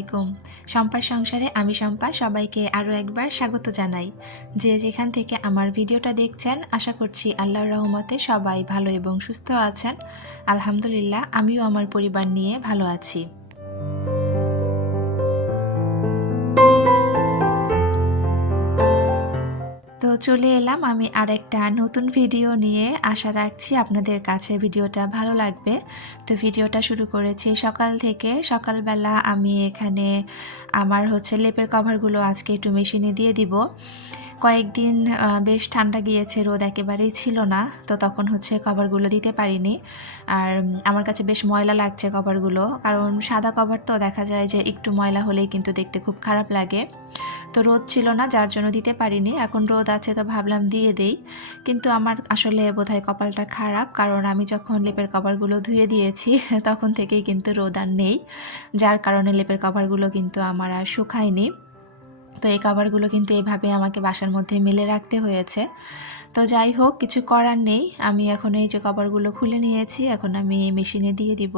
আলাইকুম। শম্পার সংসারে আমি শম্পা সবাইকে আরও একবার স্বাগত জানাই। যে যেখান থেকে আমার ভিডিওটা দেখছেন আশা করছি আল্লাহর রহমতে সবাই ভালো এবং সুস্থ আছেন। আলহামদুলিল্লাহ আমিও আমার পরিবার নিয়ে ভালো আছি। তো চলে এলাম আমি আরেকটা নতুন ভিডিও নিয়ে। আশা রাখছি আপনাদের কাছে ভিডিওটা ভালো লাগবে। তো ভিডিওটা শুরু করেছি সকাল থেকে। সকালবেলা আমি এখানে আমার লেপের কভারগুলো আজকে একটু মেশিনে দিয়ে দিব। কয়েকদিন বেশ ঠান্ডা গিয়েছে, রোদ একেবারেই ছিল না, তো তখন কভারগুলো দিতে পারিনি। আর আমার কাছে বেশ ময়লা লাগছে কভারগুলো, কারণ সাদা কভার তো দেখা যায় যে একটু ময়লা হলেই কিন্তু দেখতে খুব খারাপ লাগে। তো রোদ ছিল না যার জন্য দিতে পারিনি, এখন রোদ আছে তো ভাবলাম দিয়ে দেই। কিন্তু আমার আসলে বোধহয় কপালটা খারাপ, কারণ আমি যখন লেপের কভারগুলো ধুয়ে দিয়েছি তখন থেকেই কিন্তু রোদ আর নেই, যার কারণে লেপের কভারগুলো কিন্তু আমার আর শুকায়নি। তো এই কভারগুলো কিন্তু এইভাবে আমাকে বাসার মধ্যে মেলে রাখতে হয়েছে। তো যাই হোক, কিছু করার নেই। আমি এখন এই যে কভারগুলো খুলে নিয়েছি, এখন আমি মেশিনে দিয়ে দিব।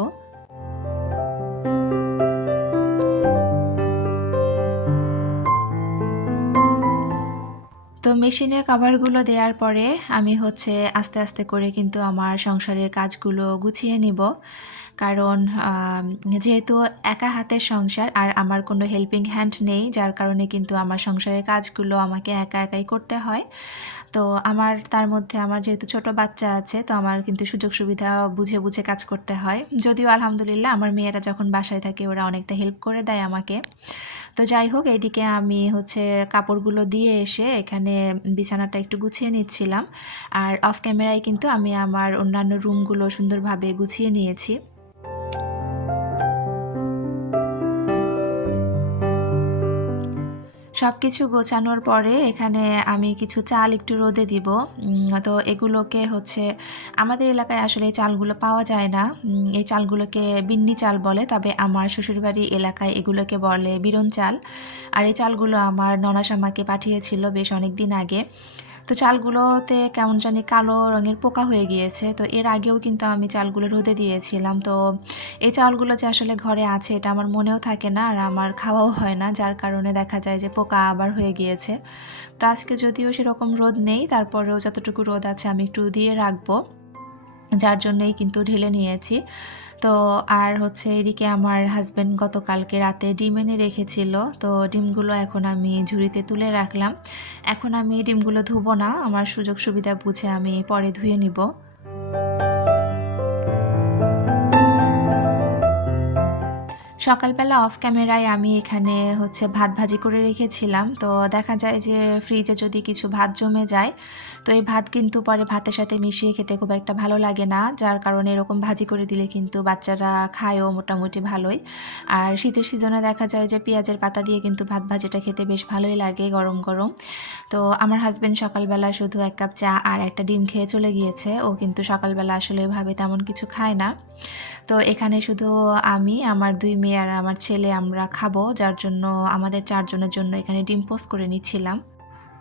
তো মেশিনে কভারগুলো দেওয়ার পরে আমি আস্তে আস্তে করে কিন্তু আমার সংসারের কাজগুলো গুছিয়ে নিব। কারণ যেহেতু একা হাতের সংসার আর আমার কোনো হেল্পিং হ্যান্ড নেই, যার কারণে কিন্তু আমার সংসারের কাজগুলো আমাকে একা একাই করতে হয়। তো আমার তার মধ্যে আমার যেহেতু ছোট বাচ্চা আছে, তো আমার কিন্তু সুযোগ সুবিধা বুঝে বুঝে কাজ করতে হয়। যদিও আলহামদুলিল্লাহ আমার মেয়েরা যখন বাসায় থাকে ওরা অনেকটা হেল্প করে দেয় আমাকে। তো যাই হোক, এইদিকে আমি কাপড়গুলো দিয়ে এসে এখানে বিছানাটা একটু গুছিয়ে নিচ্ছিলাম। আর অফ ক্যামেরায় কিন্তু আমি আমার অন্যান্য রুমগুলো সুন্দরভাবে গুছিয়ে নিয়েছি। সব কিছু গোছানোর পরে এখানে আমি কিছু চাল একটু রোদে দিব। তো এগুলোকে আমাদের এলাকায় আসলে এই চালগুলো পাওয়া যায় না। এই চালগুলোকে বিন্নি চাল বলে, তবে আমার শ্বশুরবাড়ি এলাকায় এগুলোকে বলে বিরন চাল। আর এই চালগুলো আমার ননাস আমাকে পাঠিয়েছিল বেশ অনেক দিন আগে। তো চালগুলোতে কেমন জানি কালো রঙের পোকা হয়ে গিয়েছে। তো এর আগেও কিন্তু আমি চালগুলো রোদে দিয়েছিলাম। তো এই চালগুলো যে আসলে ঘরে আছে এটা আমার মনেও থাকে না, আর আমার খাওয়াও হয় না, যার কারণে দেখা যায় যে পোকা আবার হয়ে গিয়েছে। তো আজকে যদিও সেরকম রোদ নেই, তারপরেও যতটুকু রোদ আছে আমি একটু দিয়ে রাখবো, যার জন্যই কিন্তু ঢেলে নিয়েছি। তো আর এদিকে আমার হাজব্যান্ড গতকালকে রাতে ডিম এনে রেখেছিল, তো ডিমগুলো এখন আমি ঝুড়িতে তুলে রাখলাম। এখন আমি ডিমগুলো ধুবো না, আমার সুযোগ সুবিধা বুঝে আমি পরে ধুয়ে নিব। সকালবেলা অফ ক্যামেরায় আমি এখানে ভাত ভাজি করে রেখেছিলাম। তো দেখা যায় যে ফ্রিজে যদি কিছু ভাত জমে যায়, তো এই ভাত কিন্তু পরে ভাতের সাথে মিশিয়ে খেতে খুব একটা ভালো লাগে না, যার কারণে এরকম ভাজি করে দিলে কিন্তু বাচ্চারা খায়ও মোটামুটি ভালোই। আর শীতের সিজনে দেখা যায় যে পেঁয়াজের পাতা দিয়ে কিন্তু ভাত ভাজিটা খেতে বেশ ভালোই লাগে গরম গরম। তো আমার হাজব্যান্ড সকালবেলা শুধু 1 কাপ চা আর একটা ডিম খেয়ে চলে গিয়েছে। ও কিন্তু সকালবেলা আসলে এভাবে তেমন কিছু খায় না। তো এখানে শুধু আমি, আমার 2 মেয়ে আর আমার ছেলে আমরা খাবো, যার জন্য আমাদের 4 জনের জন্য এখানে ডিম পোস্ট করে নিচ্ছিলাম।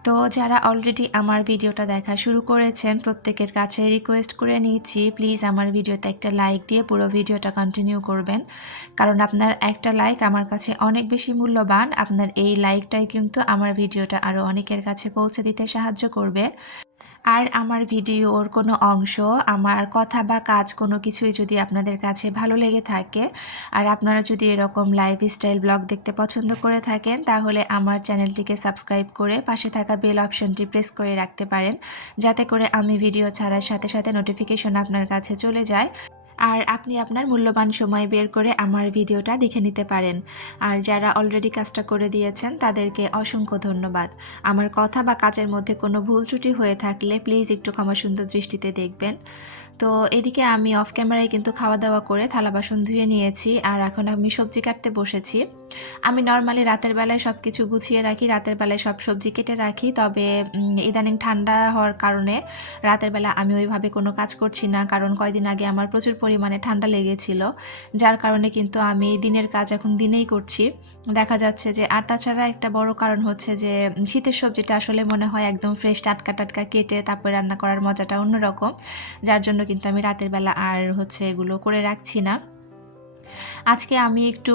তো যারা অলরেডি আমার ভিডিওটা দেখা শুরু করেছেন প্রত্যেকের কাছে রিকোয়েস্ট করে নিচ্ছি, প্লিজ আমার ভিডিওতে একটা লাইক দিয়ে পুরো ভিডিওটা কন্টিনিউ করবেন, কারণ আপনার একটা লাইক আমার কাছে অনেক বেশি মূল্যবান। আপনার এই লাইকটাই কিন্তু আমার ভিডিওটা আরও অনেকের কাছে পৌঁছে দিতে সাহায্য করবে। আর আমার ভিডিওর কোনো অংশ, আমার কথা বা কাজ কোনো কিছুই যদি আপনাদের কাছে ভালো লেগে থাকে, আর আপনারা যদি এরকম লাইফস্টাইল ব্লগ দেখতে পছন্দ করে থাকেন, তাহলে আমার চ্যানেলটিকে সাবস্ক্রাইব করে পাশে থাকা বেল অপশনটি প্রেস করে রাখতে পারেন, যাতে করে আমি ভিডিও ছাড়ার সাথে সাথে নোটিফিকেশন আপনার কাছে চলে যায় আর আপনি আপনার মূল্যবান সময় বের করে আমার ভিডিওটা দেখে নিতে পারেন। আর যারা অলরেডি কাজটা করে দিয়েছেন তাদেরকে অসংখ্য ধন্যবাদ। আমার কথা বা কাজের মধ্যে কোনো ভুল ত্রুটি হয়ে থাকলে প্লিজ একটু ক্ষমা সুন্দর দৃষ্টিতে দেখবেন। তো এদিকে আমি অফ ক্যামেরায় কিন্তু খাওয়া দাওয়া করে থালা বাসন ধুয়ে নিয়েছি, আর এখন আমি সবজি কাটতে বসেছি। আমি নর্মালি রাতের বেলায় সব কিছু গুছিয়ে রাখি, রাতের বেলায় সব সবজি কেটে রাখি, তবে ইদানিং ঠান্ডা হওয়ার কারণে রাতের বেলা আমি ওইভাবে কোনো কাজ করছি না, কারণ কয়দিন আগে আমার প্রচুর পরিমাণে ঠান্ডা লেগেছিল, যার কারণে কিন্তু আমি দিনের কাজ এখন দিনেই করছি। দেখা যাচ্ছে যে, আর তাছাড়া একটা বড় কারণ যে শীতের সবজিটা আসলে মনে হয় একদম ফ্রেশ টাটকা টাটকা কেটে তারপরে রান্না করার মজাটা অন্যরকম, যার জন্য কিন্তু আমি রাতের বেলা আর এগুলো করে রাখছি না। আজকে আমি একটু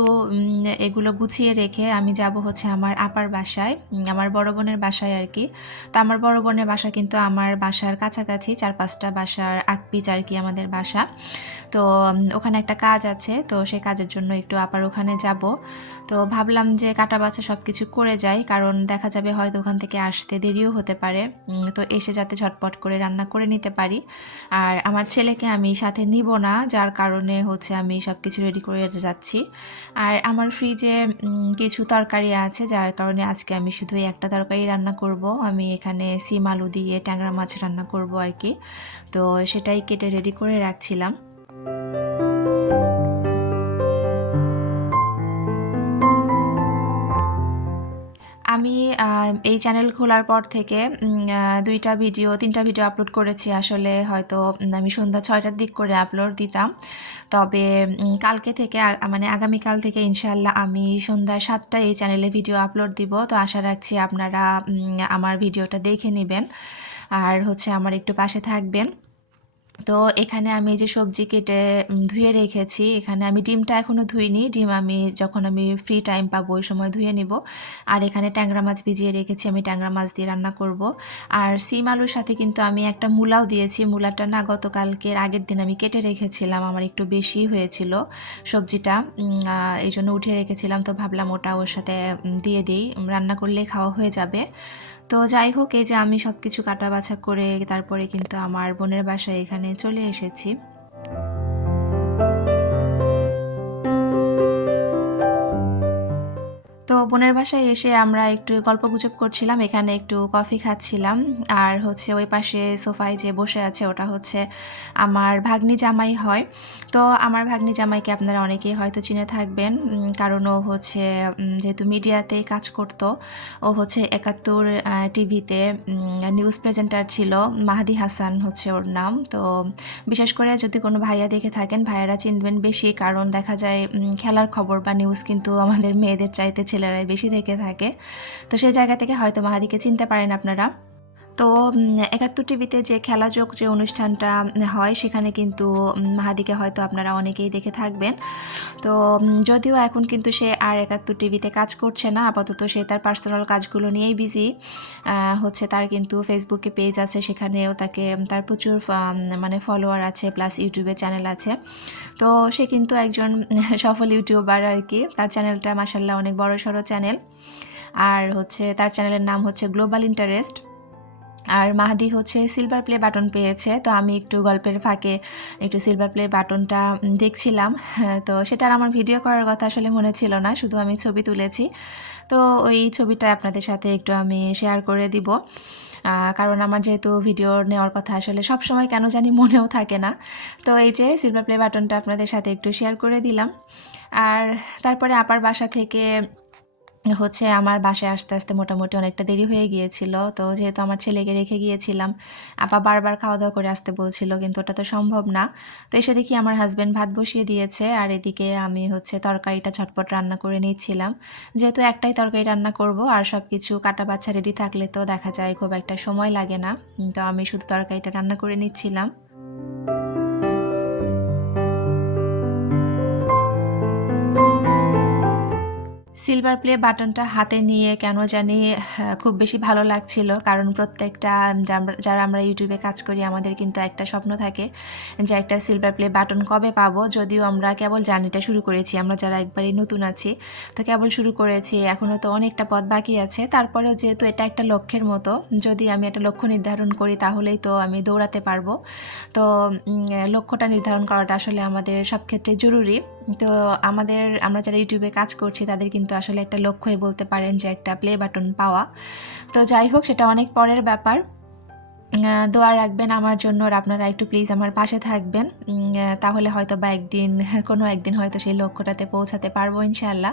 এগুলো গুছিয়ে রেখে আমি যাব হচ্ছে আমার আপার বাসায়, আমার বড় বোনের বাসায় আর কি। তো আমার বড় বোনের বাসা কিন্তু আমার বাসার কাছাকাছি, 4-5টা বাসার আকপিচ আর কি আমাদের বাসা। তো ওখানে একটা কাজ আছে, তো সেই কাজের জন্য একটু আপার ওখানে যাব। তো ভাবলাম যে কাটা বাছা সব কিছু করে যাই, কারণ দেখা যাবে হয়তো ওখান থেকে আসতে দেরিও হতে পারে। তো এসে যাতে ঝটপট করে রান্না করে নিতে পারি। আর আমার ছেলেকে আমি সাথে নিব না, যার কারণে হচ্ছে আমি সব কিছু রেডি করে যাচ্ছি। আর আমার ফ্রিজে কিছু তরকারি আছে, যার কারণে আজকে আমি শুধুই একটা তরকারি রান্না করব। আমি এখানে সিম আলু দিয়ে ট্যাংরা মাছ রান্না করব আর কি। তো সেটাই কেটে রেডি করে রাখছিলাম। আমি এই চ্যানেল খোলার পর থেকে 2টা ভিডিও 3টা ভিডিও আপলোড করেছি। আসলে হয়তো আমি সন্ধ্যা 6টার দিক করে আপলোড দিতাম, তবে কালকে থেকে মানে আগামীকাল থেকে ইনশাল্লাহ আমি সন্ধ্যা 7টায় এই চ্যানেলে ভিডিও আপলোড দিব। তো আশা রাখছি আপনারা আমার ভিডিওটা দেখে নেবেন আর হচ্ছে আমার একটু পাশে থাকবেন। তো এখানে আমি এই যে সবজি কেটে ধুয়ে রেখেছি, এখানে আমি ডিমটা এখনও ধুইনি, ডিম আমি যখন আমি ফ্রি টাইম পাবো ওই সময় ধুয়ে নিব। আর এখানে ট্যাংরা মাছ ভিজিয়ে রেখেছি, আমি ট্যাংরা মাছ দিয়ে রান্না করব। আর সিম আলুর সাথে কিন্তু আমি একটা মূলাও দিয়েছি। মূলাটা না গতকালকের আগের দিন আমি কেটে রেখেছিলাম, আমার একটু বেশি হয়েছিল সবজিটা, এই জন্য উঠিয়ে রেখেছিলাম। তো ভাবলাম ওটা ওর সাথে দিয়ে দিই, রান্না করলেই খাওয়া হয়ে যাবে। তো যাই হোক, এই যে আমি সব কিছু কাটা বাছা করে তারপরে কিন্তু আমার বোনের বাসায় এখানে চলে এসেছি। তো বোনের বাসায় এসে আমরা একটু গল্পগুজব করছিলাম, এখানে একটু কফি খাচ্ছিলাম। আর হচ্ছে ওই পাশে সোফায় যে বসে আছে ওটা হচ্ছে আমার ভাগ্নি জামাই হয়। তো আমার ভাগ্নি জামাইকে আপনারা অনেকেই হয়তো চিনে থাকবেন, কারণ ও হচ্ছে যেহেতু মিডিয়াতেই কাজ করতো, ও হচ্ছে 71 টিভিতে নিউজ প্রেজেন্টার ছিল। মাহাদি হাসান হচ্ছে ওর নাম। তো বিশেষ করে যদি কোনো ভাইয়া দেখে থাকেন, ভাইয়ারা চিনবেন বেশি, কারণ দেখা যায় খেলার খবর বা নিউজ কিন্তু আমাদের মেয়েদের চাইতে ছেলেরাই বেশি দেখে থাকে। তো সেই জায়গা থেকে হয়তো মাহাদিকে চিনতে পারেন আপনারা। তো 71 টিভিতে যে খেলাযোগ যে অনুষ্ঠানটা হয়, সেখানে কিন্তু মাহাদিকে হয়তো আপনারা অনেকেই দেখে থাকবেন। তো যদিও এখন কিন্তু সে আর 71 টিভিতে কাজ করছে না, আপাতত সে তার পার্সোনাল কাজগুলো নিয়েই বিজি। হচ্ছে তার কিন্তু ফেসবুকে পেজ আছে, সেখানেও তার প্রচুর মানে ফলোয়ার আছে, প্লাস ইউটিউবে চ্যানেল আছে। তো সে কিন্তু একজন সফল ইউটিউবার আর কি। তার চ্যানেলটা মাশাআল্লাহ অনেক বড়সড় চ্যানেল। আর হচ্ছে তার চ্যানেলের নাম হচ্ছে গ্লোবাল ইন্টারেস্ট। আর মাহাদি হচ্ছে সিলভার প্লে বাটন পেয়েছে। তো আমি একটু গল্পের ফাঁকে একটু সিলভার প্লে বাটনটা দেখছিলাম। তো সেটার আমার ভিডিও করার কথা আসলে মনে ছিল না, শুধু আমি ছবি তুলেছি। তো ওই ছবিটা আপনাদের সাথে একটু আমি শেয়ার করে দিব, কারণ আমার যেহেতু ভিডিও নেওয়ার কথা আসলে সব সময় কেন জানি মনেও থাকে না। তো এই যে সিলভার প্লে বাটনটা আপনাদের সাথে একটু শেয়ার করে দিলাম। আর তারপরে আপার বাসা থেকে হচ্ছে আমার বাসায় আসতে আসতে মোটামুটি অনেকটা দেরি হয়ে গিয়েছিল। তো যেহেতু আমার ছেলেকে রেখে গিয়েছিলাম, আপা বারবার খাওয়া দাওয়া করে আসতে বলছিল, কিন্তু ওটা তো সম্ভব না। তো এসে দেখি আমার হাজব্যান্ড ভাত বসিয়ে দিয়েছে, আর এদিকে আমি হচ্ছে তরকারিটা ঝটপট রান্না করে নিচ্ছিলাম। যেহেতু একটাই তরকারি রান্না করব, আর সব কিছু কাটা বাছা রেডি থাকলে তো দেখা যায় খুব একটা সময় লাগে না। তো আমি শুধু তরকারিটা রান্না করে নিচ্ছিলাম। সিলভার প্লে বাটনটা হাতে নিয়ে কেন জানি খুব বেশি ভালো লাগছিল, কারণ প্রত্যেকটা যারা আমরা ইউটিউবে কাজ করি আমাদের কিন্তু একটা স্বপ্ন থাকে যে একটা সিলভার প্লে বাটন কবে পাবো। যদিও আমরা কেবল জার্নিটা শুরু করেছি, আমরা যারা একবারই নতুন আছি তো কেবল শুরু করেছি, এখনও তো অনেকটা পথ বাকি আছে। তারপরেও যেহেতু এটা একটা লক্ষ্যের মতো, যদি আমি একটা লক্ষ্য নির্ধারণ করি তাহলেই তো আমি দৌড়াতে পারবো। তো লক্ষ্যটা নির্ধারণ করাটা আসলে আমাদের সব ক্ষেত্রে জরুরি। তো আমরা যারা ইউটিউবে কাজ করছি তাদের কিন্তু আসলে একটা লক্ষ্যই বলতে পারেন যে একটা প্লে বাটন পাওয়া। তো যাই হোক, সেটা অনেক পরের ব্যাপার। দোয়া রাখবেন আমার জন্য, আর আপনারা একটু প্লিজ আমার পাশে থাকবেন, তাহলে হয়তো বা কোনো একদিন হয়তো সেই লক্ষ্যটাতে পৌঁছাতে পারবো ইনশাআল্লাহ।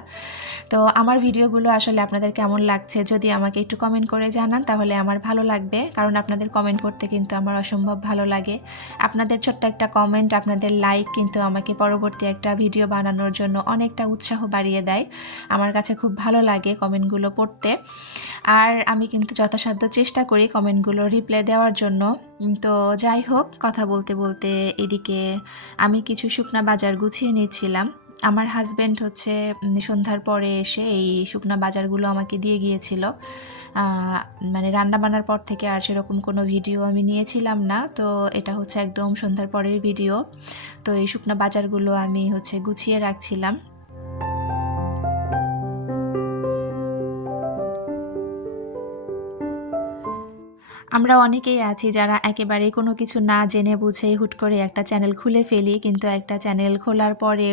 তো আমার ভিডিওগুলো আসলে আপনাদের কেমন লাগছে যদি আমাকে একটু কমেন্ট করে জানান, তাহলে আমার ভালো লাগবে, কারণ আপনাদের কমেন্ট করতে কিন্তু আমার অসম্ভব ভালো লাগে। আপনাদের ছোট্ট একটা কমেন্ট, আপনাদের লাইক কিন্তু আমাকে পরবর্তী একটা ভিডিও বানানোর জন্য অনেকটা উৎসাহ বাড়িয়ে দেয়। আমার কাছে খুব ভালো লাগে কমেন্টগুলো পড়তে, আর আমি কিন্তু যথাসাধ্য চেষ্টা করি কমেন্টগুলো রিপ্লাই দেওয়ার জন্য। তো যাই হোক, কথা বলতে বলতে এদিকে আমি কিছু শুকনা বাজার গুছিয়ে নিচ্ছিলাম। আমার হাজব্যান্ড হচ্ছে সন্ধ্যার পরে এসে এই শুকনা বাজারগুলো আমাকে দিয়ে গিয়েছিল। মানে রান্না বান্নার পর থেকে আর সেরকম কোনো ভিডিও আমি নিয়েছিলাম না, তো এটা হচ্ছে একদম সন্ধ্যার পরের ভিডিও। তো এই শুকনা বাজারগুলো আমি হচ্ছে গুছিয়ে রাখছিলাম। আমরা অনেকেই আছি যারা একেবারেই কোনো কিছু না জেনে বুঝেই হুট করে একটা চ্যানেল খুলে ফেলি, কিন্তু একটা চ্যানেল খোলার পরে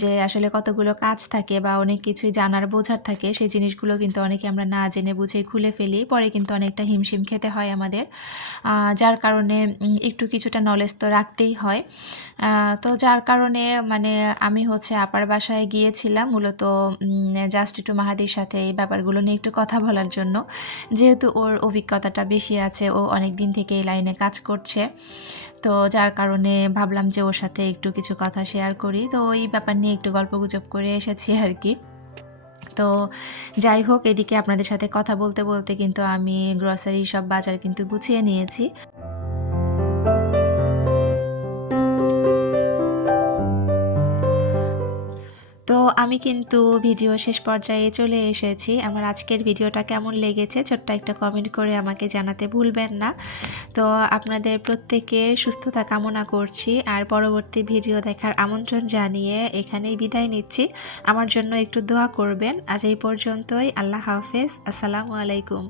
যে আসলে কতগুলো কাজ থাকে বা অনেক কিছুই জানার বোঝার থাকে, সেই জিনিসগুলো কিন্তু অনেকে আমরা না জেনে বুঝেই খুলে ফেলি, পরে কিন্তু অনেকটা হিমশিম খেতে হয় আমাদের। যার কারণে একটু কিছুটা নলেজ তো রাখতেই হয়। তো যার কারণে মানে আমি হচ্ছে আপার বাসায় গিয়েছিলাম মূলত জাস্ট একটু মাহাদির সাথে এই ব্যাপারগুলো নিয়ে একটু কথা বলার জন্য, যেহেতু ওর অভিজ্ঞতাটা বেশি আছে, ও অনেক দিন থেকে এই লাইনে কাজ করছে। তো যার কারণে ভাবলাম যে ওর সাথে একটু কিছু কথা শেয়ার করি, তো এই ব্যাপার নিয়ে একটু গল্পগুজব করে এসেছি আর কি। তো যাই হোক, এদিকে আপনাদের সাথে কথা বলতে বলতে কিন্তু আমি গ্রসারি সব বাজার কিন্তু গুছিয়ে নিয়েছি। তো আমি কিন্তু ভিডিও শেষ পর্যায়ে চলে এসেছি। আমার আজকের ভিডিওটা কেমন লেগেছে ছোট্ট একটা কমেন্ট করে আমাকে জানাতে ভুলবেন না। তো আপনাদের প্রত্যেকের সুস্থতা কামনা করছি, আর পরবর্তী ভিডিও দেখার আমন্ত্রণ জানিয়ে এখানেই বিদায় নিচ্ছি। আমার জন্য একটু দোয়া করবেন। আজ এই পর্যন্তই। আল্লাহ হাফেজ। আসসালামু আলাইকুম।